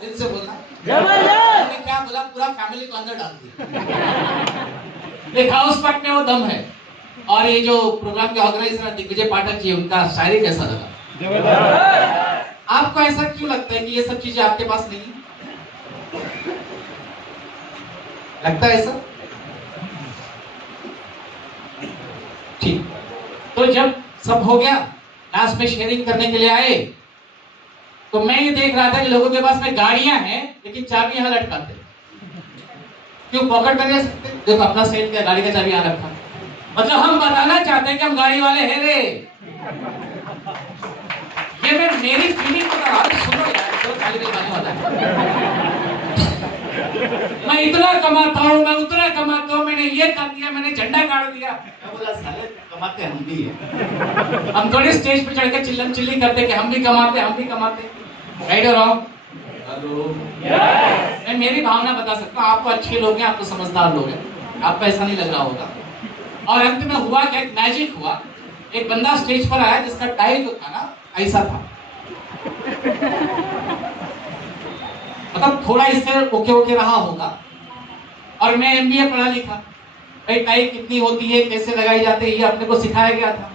दिल से बोलना। मैंने क्या बोला, पूरा फैमिली को अंदर डाल दिया। देखा उस पट में वो दम है। और ये जो प्रोग्राम के ऑर्गेनाइजर दिग्विजय पाठक जी, उनका शायरी कैसा लगा? आपको ऐसा क्यों लगता है कि ये सब चीजें आपके पास नहीं है? लगता है ऐसा? ठीक। तो जब सब हो गया, लास्ट में शेयरिंग करने के लिए आए, तो मैं ये देख रहा था कि लोगों के पास में गाड़ियां हैं लेकिन चाबी यहां लटकाते। क्यों पॉकेट में दे सकते? देखो अपना सेल क्या, गाड़ी का चाबी यहां रखा। मतलब हम बताना चाहते हैं कि हम गाड़ी वाले हैं रे। ये मैं मेरी फीलिंग बता रहा हूं, सुनो यार, जो गाली में बात होता है। मैं इतना कमाता हूँ, मैं उतना कमाता हूँ, मैंने ये कर दिया, मैंने झंडा गाड़ दिया। मैं बोला साले कमाते हम भी हैं। हम थोड़े स्टेज पे चढ़ के चिल्लम चिल्ली करते कि हम भी कमाते, हम भी कमाते। राइट और रॉन्ग? हेलो, मैं मेरी भावना बता सकता हूँ। आपको अच्छे लोग हैं, आपको समझदार लोग हैं, आपको ऐसा नहीं लग रहा होगा। और अंत में हुआ क्या, एक मैजिक हुआ। एक बंदा स्टेज पर आया जिसका टाई जो था ना ऐसा था, मतलब थोड़ा इससे ओके ओके रहा होगा। और मैं एमबीए पढ़ा लिखा, भाई टाई कितनी होती है, कैसे लगाई जाती है, ये अपने को सिखाया गया था,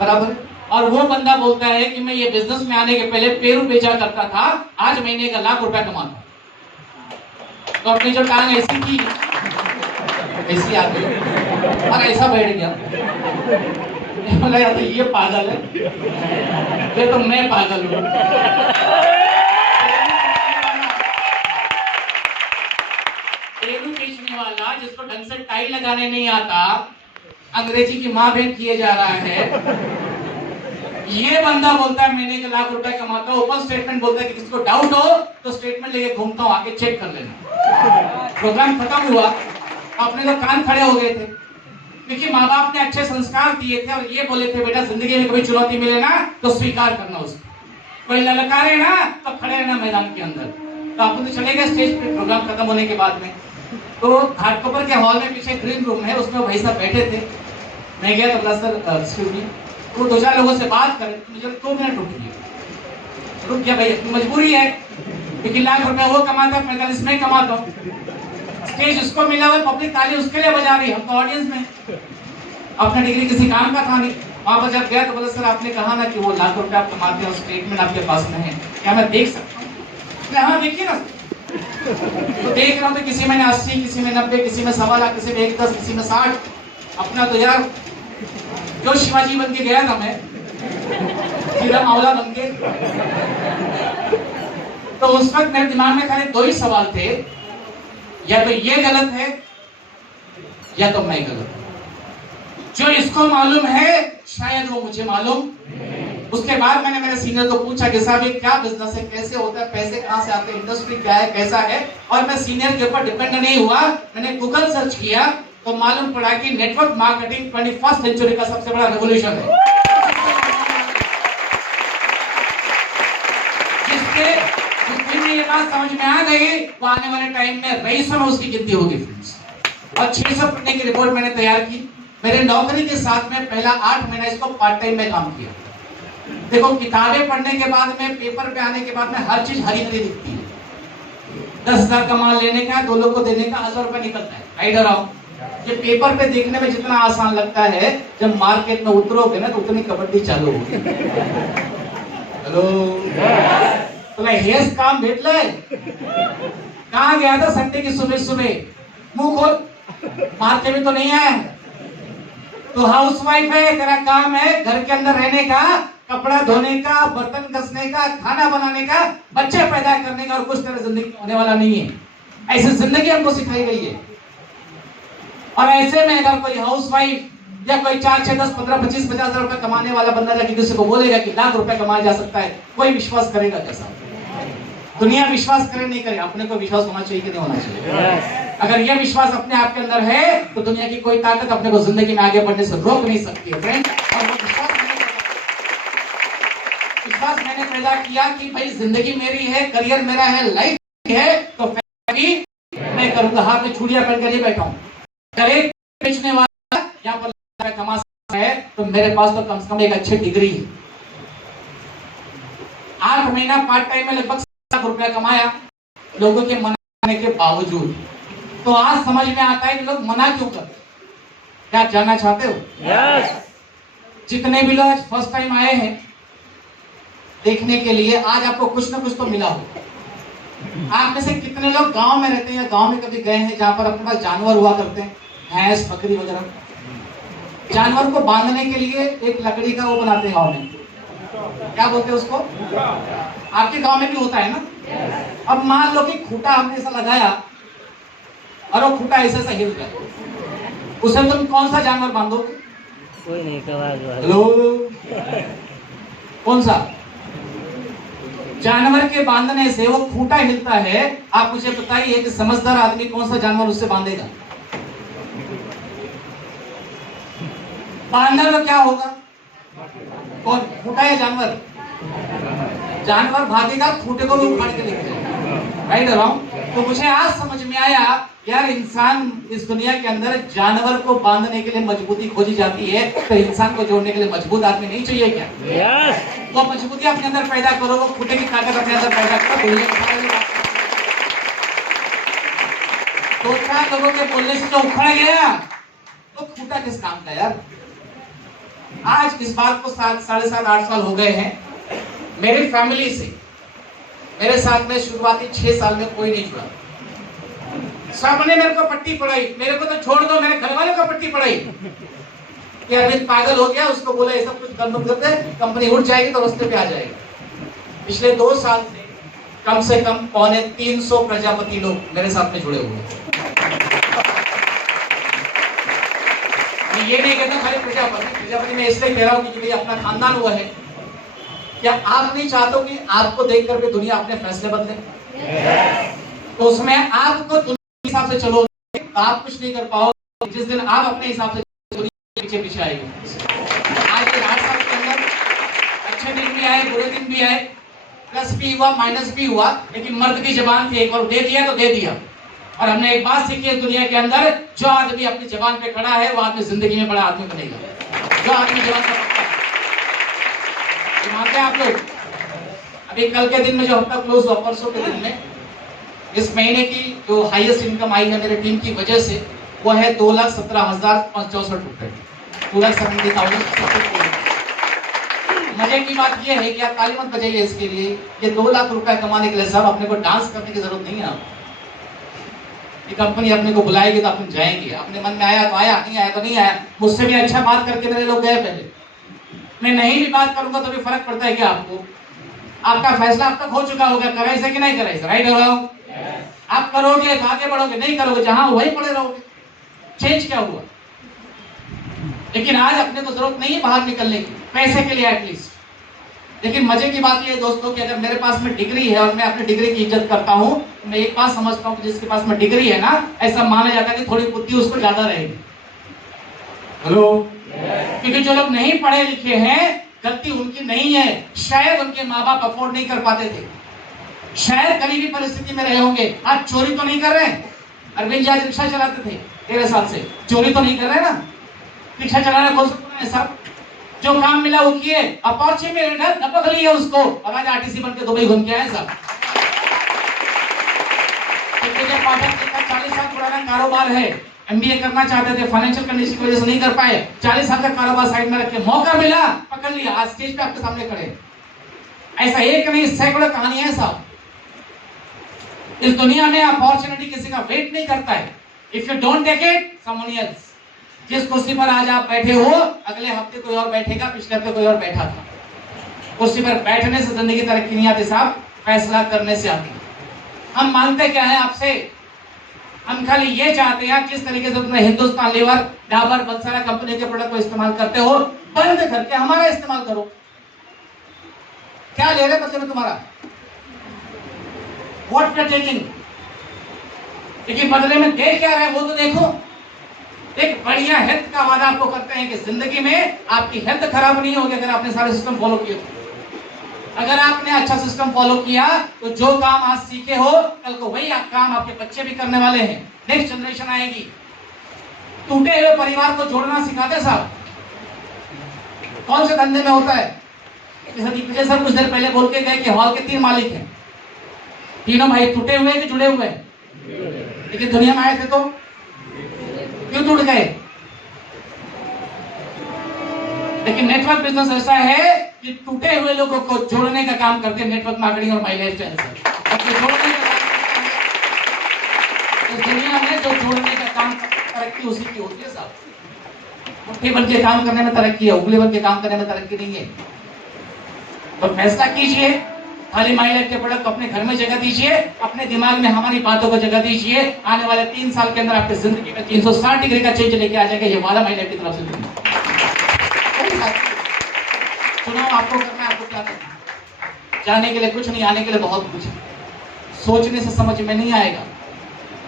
बराबर। और वो बंदा बोलता है कि मैं ये बिजनेस में आने के पहले पेरू बेचा करता था, आज महीने का लाख रुपया कमाता। तो अपनी जो टांग ऐसी थी ऐसी आ गई और ऐसा बैठ गया। बोला यार ये पागल है, ये तो मैं पागल हूं। पेरू बेचने वाला जिसको ढंग से टाई लगाने नहीं आता, अंग्रेजी की माँ बहन किए जा रहा है, ये बंदा बोलता है महीने के लाख रुपए कमाता हूं। ओपन स्टेटमेंट बोलता है कि किसको डाउट हो तो स्टेटमेंट लेके घूमता हूं, आके चेक कर लेना। प्रोग्राम खत्म हुआ, अपने तो कान खड़े हो गए थे, क्योंकि माँ बाप ने अच्छे संस्कार दिए थे और ये बोले थे बेटा जिंदगी में कोई चुनौती मिले ना तो स्वीकार करना उसको, कोई ललकारे ना तो खड़े रहना मैदान के अंदर। तो आप तो चले गए स्टेज पे प्रोग्राम खत्म होने के बाद में। तो घाटकोपर के हॉल में पीछे ग्रीन रूम है, उसमें भाई साहब बैठे थे। मैं गया तो बोला सर एक्सक्यूज मी, वो दो चार लोगों से बात करें, मुझे 2 मिनट रुक गया भाई, अपनी मजबूरी है, क्योंकि लाख रुपया वो कमाता है, 45 में कमाता हूँ। स्टेज उसको मिला हुआ, पब्लिक ताली उसके लिए बजा रही, हम तो ऑडियंस में। अपना डिग्री किसी काम का था नहीं। वहां पर जब गया तो बोला सर आपने कहा ना कि वो लाख रुपया आप कमाते हैं, स्टेटमेंट आपके पास में है, क्या मैं देख सकता हूँ? हाँ देखिए ना। तो देख रहा हूँ, किसी में 80, किसी में 90, किसी में 1.25 लाख, किसी में 1.10, किसी में 60। अपना तो यार जो शिवाजी बन के गया था मैं, हीरा मावला बन के। तो उस वक्त मेरे दिमाग में खाली 2 ही सवाल थे, या तो ये गलत है या तो मैं गलत हूं। जो इसको मालूम है शायद वो मुझे मालूम। उसके बाद मैंने मेरे सीनियर को पूछा कि साहब ये क्या बिजनेस है, कैसे होता है, पैसे कहां से आते हैं, इंडस्ट्री क्या है, कैसा है। और मैं सीनियर के ऊपर डिपेंड नहीं हुआ, मैंने गूगल सर्च किया तो मालूम पड़ा कि नेटवर्क मार्केटिंग 21st सेंचुरी का सबसे बड़ा रेवोल्यूशन है, जिसके ये बात समझ में आ गई, वो आने वाले टाइम में रईसों में उसकी गिनती होगी फ्रेंड्स। और 600 पढ़ने की रिपोर्ट मैंने तैयार की। मेरे नौकरी के साथ में पहला 8 महीना इसको पार्ट टाइम में काम किया। देखो किताबें पढ़ने के बाद में, पेपर पे आने के बाद में हर चीज हरी भरी दिखती है। 10,000 का माल लेने का, 2 लोग को देने का 1,000 रुपया निकलता है, राइट और रॉन्ग? ये पेपर पे देखने में जितना आसान लगता है, जब मार्केट में उतरोगे ना तो उतनी कबड्डी चालू होगी। हेलो, तो हेस काम भेटलंय? कहाँ गया था संडे की सुबह सुबह? मुंह खोल, मारते भी तो नहीं है। तो हाउसवाइफ है, तेरा काम है घर के अंदर रहने का, कपड़ा धोने का, बर्तन घसने का, खाना बनाने का, बच्चे पैदा करने का, और कुछ तेरा जिंदगी में होने वाला नहीं है। ऐसी जिंदगी हमको सिखाई गई है। और ऐसे में अगर कोई हाउसवाइफ या कोई 4, 6, 10, 15, 25, 50 हजार रुपए कमाने वाला बंदा जाके किसी को बोलेगा कि लाख रुपए कमाया जा सकता है, कोई विश्वास करेगा कैसा? दुनिया विश्वास करे नहीं करे, अपने को विश्वास होना चाहिए कि नहीं होना चाहिए? अगर यह विश्वास अपने आप के अंदर है तो दुनिया की कोई ताकत अपने को जिंदगी में आगे बढ़ने से रोक नहीं सकती है फ्रेंड। और वो विश्वास मैंने पैदा किया कि भाई जिंदगी मेरी है, करियर मेरा है, लाइफ है, तो मैं करूंगा। हाथ में चूड़ियां पहन कर नहीं बैठा हूं। अगर एक बेचने वाला यहाँ पर कमा सकता है तो मेरे पास तो कम से कम एक अच्छी डिग्री है। 8 महीना पार्ट टाइम में लगभग 7 लाख रुपया कमाया। लोगों के मनाने के बावजूद। तो आज समझ में आता है कि लोग मना क्यों करते। क्या आप जानना चाहते हो? यस। जितने भी लोग फर्स्ट टाइम आए हैं देखने के लिए, आज आपको कुछ ना कुछ तो मिला होगा। आप में से कितने लोग गांव में रहते हैं या गांव में कभी गए हैं जहां पर अपने पास जानवर हुआ करते हैं, भैंस बकरी वगैरह? जानवर को बांधने के लिए एक लकड़ी का वो बनाते हैं गाँव में, क्या बोलते हैं उसको? आपके गांव में भी होता है ना। अब मान लो कि खूंटा हमने ऐसा लगाया और वो खूंटा ऐसे ऐसा हिल गया, उसे तुम कौन सा जानवर बांधोगे? कोई नहीं कहा। हेलो, कौन सा जानवर के बांधने से वो खूंटा हिलता है? आप मुझे बताइए कि समझदार आदमी कौन सा जानवर उससे बांधेगा? बांधने में क्या होगा? कौन, खूंटा या जानवर? जानवर भागेगा, खूंटे को भी उखाड़ के लेके जाएगा। राइट और रॉन्ग? तो मुझे आज समझ में आया यार, इंसान इस दुनिया के अंदर जानवर को बांधने के लिए मजबूती खोजी जाती है, तो इंसान को जोड़ने के लिए मजबूत आदमी नहीं चाहिए क्या? यस। वो मजबूती अपने अंदर पैदा करो, वो खूंटे की ताकत अपने अंदर पैदा करो। दो चार लोगों के बोलने से जो उखड़ गया तो खूंटा किस काम का यार? आज इस बात को 7.5-8 साल हो गए हैं। मेरी फैमिली से मेरे साथ में शुरुआती 6 साल में कोई नहीं जुड़ा। सबने मेरे को पट्टी पढ़ाई, मेरे को तो छोड़ दो, मेरे घर वालों को पट्टी पढ़ाई कि अरविंद पागल हो गया, उसको बोला ये सब कुछ करते कंपनी उठ जाएगी तो रास्ते पे आ जाएगी। पिछले 2 साल से कम से कम 350 प्रजापति लोग मेरे साथ में जुड़े हुए हैं। ये नहीं कहता खाली प्रजापति मैं इसलिए कह रहा हूँ कि अपना खानदान हुआ है। क्या आप नहीं चाहते कि आपको देख करके दुनिया अपने फैसले बदले? तो उसमें आपको दुनिया के हिसाब से चलोगे, आप कुछ नहीं कर पाओगे। जिस दिन आप अपने हिसाब से दुनिया पीछे पीछे आएगी। आज के 8 साल के अंदर अच्छे दिन भी आए, बुरे दिन भी आए, प्लस भी हुआ, माइनस भी हुआ, लेकिन मर्द की जबान थी, एक बार दे दिया तो दे दिया। और हमने एक बात सीखी है दुनिया के अंदर, जो आदमी अपनी जबान पे खड़ा है वो आदमी जिंदगी में बड़ा आदमी बनेगा। जो आदमी जबान पे पक्का है, मानते हैं आप लोग? अभी कल के दिन में जो हफ्ता क्लोज हुआ, परसों के दिन में, इस महीने की जो हाईएस्ट इनकम आई है मेरे टीम की वजह से, वो है 2,17,564 रुपए, 2,70,000। मजे की बात यह है कि आप ताली मत बजाइए इसके लिए, ये 2 लाख रुपए कमाने के लिए सब अपने को डांस करने की जरूरत नहीं है। ये कंपनी अपने को बुलाएगी तो अपन जाएंगे, अपने मन में आया तो आया, नहीं आया तो नहीं आया। मुझसे भी अच्छा बात करके मेरे लोग गए पहले, मैं नहीं भी बात करूंगा तो भी फर्क पड़ता है क्या आपको? आपका फैसला अब तक हो चुका होगा, करे से कि नहीं करे से, राइट हो रहा हूं? आप करोगे तो आगे बढ़ोगे, नहीं करोगे जहां वहीं पड़े रहोगे। चेंज क्या हुआ? लेकिन आज अपने को जरूरत नहीं है बाहर निकलने की, पैसे के लिए एटलीस्ट। लेकिन मजे की बात ये है दोस्तों कि अगर मेरे पास में डिग्री है और मैं अपनी डिग्री की इज्जत करता हूं, मैं एक बात समझता हूं कि जिसके पास में डिग्री है ना, ऐसा माना जाता है कि थोड़ी बुद्धि उसको ज्यादा रहेगी। हेलो? क्योंकि जो लोग नहीं पढ़े लिखे हैं, गलती उनकी नहीं है, शायद उनके माँ बाप अफोर्ड नहीं कर पाते थे, शायद गरीबी परिस्थिति में रहे होंगे। आज चोरी तो नहीं कर रहे? अरविंद जी आज रिक्शा चलाते थे 13 साल से, चोरी तो नहीं कर रहे ना? रिक्शा चलाना कौन सा सब जो काम मिला वो किए, अपॉर्चुनिटी दबक लिया उसको, और आज आरटीसी बन के दुबई घूम के आए सब। 40 साल पुराना कारोबार है, एमबीए करना चाहते थे, फाइनेंशियल कंडीशन की वजह से नहीं कर पाए, 40 साल का कारोबार साइड में रख के मौका मिला, पकड़ लिया, आज स्टेज पे आपके सामने खड़े। ऐसा एक नहीं, सैकड़ों कहानियां हैं साहब। इस दुनिया में अपॉर्चुनिटी किसी का वेट नहीं करता है। If you don't take it, someone else. जिस कुर्सी पर आज आप बैठे हो, अगले हफ्ते कोई और बैठेगा, पिछले हफ्ते कोई और बैठा था। कुर्सी पर बैठने से जिंदगी तरक्की नहीं आती साहब, फैसला करने से आती है। हम मांगते क्या है आपसे? हम खाली ये चाहते हैं किस तरीके से तुम हिंदुस्तान लीवर, डाबर, बंसारा कंपनी के प्रोडक्ट को इस्तेमाल करते हो, बंद करके हमारा इस्तेमाल करो। क्या ले रहे बदले में तुम्हारा? What you taking? लेकिन बदले में दे क्या रहे वो तो देखो। एक बढ़िया हेल्थ का वादा आपको करते हैं कि जिंदगी में आपकी हेल्थ खराब नहीं होगी अगर आपने सारे सिस्टम फॉलो किए तो। अगर आपने अच्छा सिस्टम फॉलो किया तो जो काम आज सीखे हो, कल को वही काम आपके बच्चे भी करने वाले हैं, नेक्स्ट जनरेशन आएगी। टूटे हुए परिवार को जोड़ना सिखाते साहब। कौन से धंधे में होता है? जैसे दिग्विजय सर कुछ देर पहले बोल के गए कि हॉल के 3 मालिक हैं, तीनों भाई टूटे हुए कि जुड़े हुए हैं? लेकिन दुनिया में आए थे तो क्यों टूट गए? लेकिन नेटवर्क बिजनेस ऐसा है कि टूटे हुए लोगों को जोड़ने का काम करते हैं नेटवर्क मार्केटिंग और माई लाइफस्टाइल से। जोड़ने का इस दुनिया में जो जोड़ने का काम तरक्की उसी की होती है साहब। मुट्ठी बन के काम करने में तरक्की है, उंगली बन के काम करने में तरक्की नहीं है। तो फैसला कीजिए, खाली माई लाइफ के प्रोडक्ट अपने घर में जगह दीजिए, अपने दिमाग में हमारी बातों को जगह दीजिए। आने वाले 3 साल के अंदर आपकी जिंदगी में 360 डिग्री का चेंज लेके आ जाएगा। ये वाला माई लाइफ की तरफ से चुनाव आपको करना है। आपको क्या करना है? जाने के लिए कुछ नहीं, आने के लिए बहुत कुछ है। सोचने से समझ में नहीं आएगा।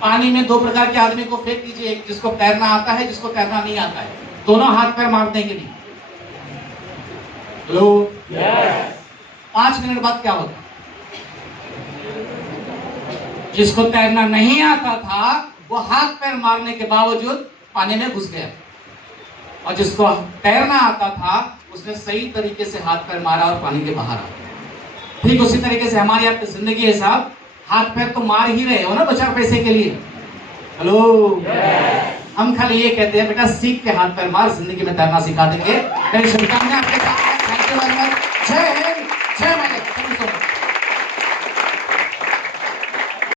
पानी में 2 प्रकार के आदमी को फेंक दीजिए, एक जिसको तैरना आता है, जिसको तैरना नहीं आता है। दोनों हाथ पैर मार देंगे नहीं। हेलो, 5 मिनट बाद क्या होता? जिसको तैरना नहीं आता था वो हाथ पैर मारने के बावजूद पानी में घुस गया, और जिसको तैरना आता था उसने सही तरीके से हाथ पैर मारा और पानी के बाहर आ। ठीक उसी तरीके से हमारी आपकी जिंदगी है साहब। हाथ पैर तो मार ही रहे हो ना 2-4 पैसे के लिए। हेलो, हम खाली ये कहते हैं बेटा सीख के हाथ पैर मार, जिंदगी में तैरना सिखा देंगे। मेरी शुभकामनाएं।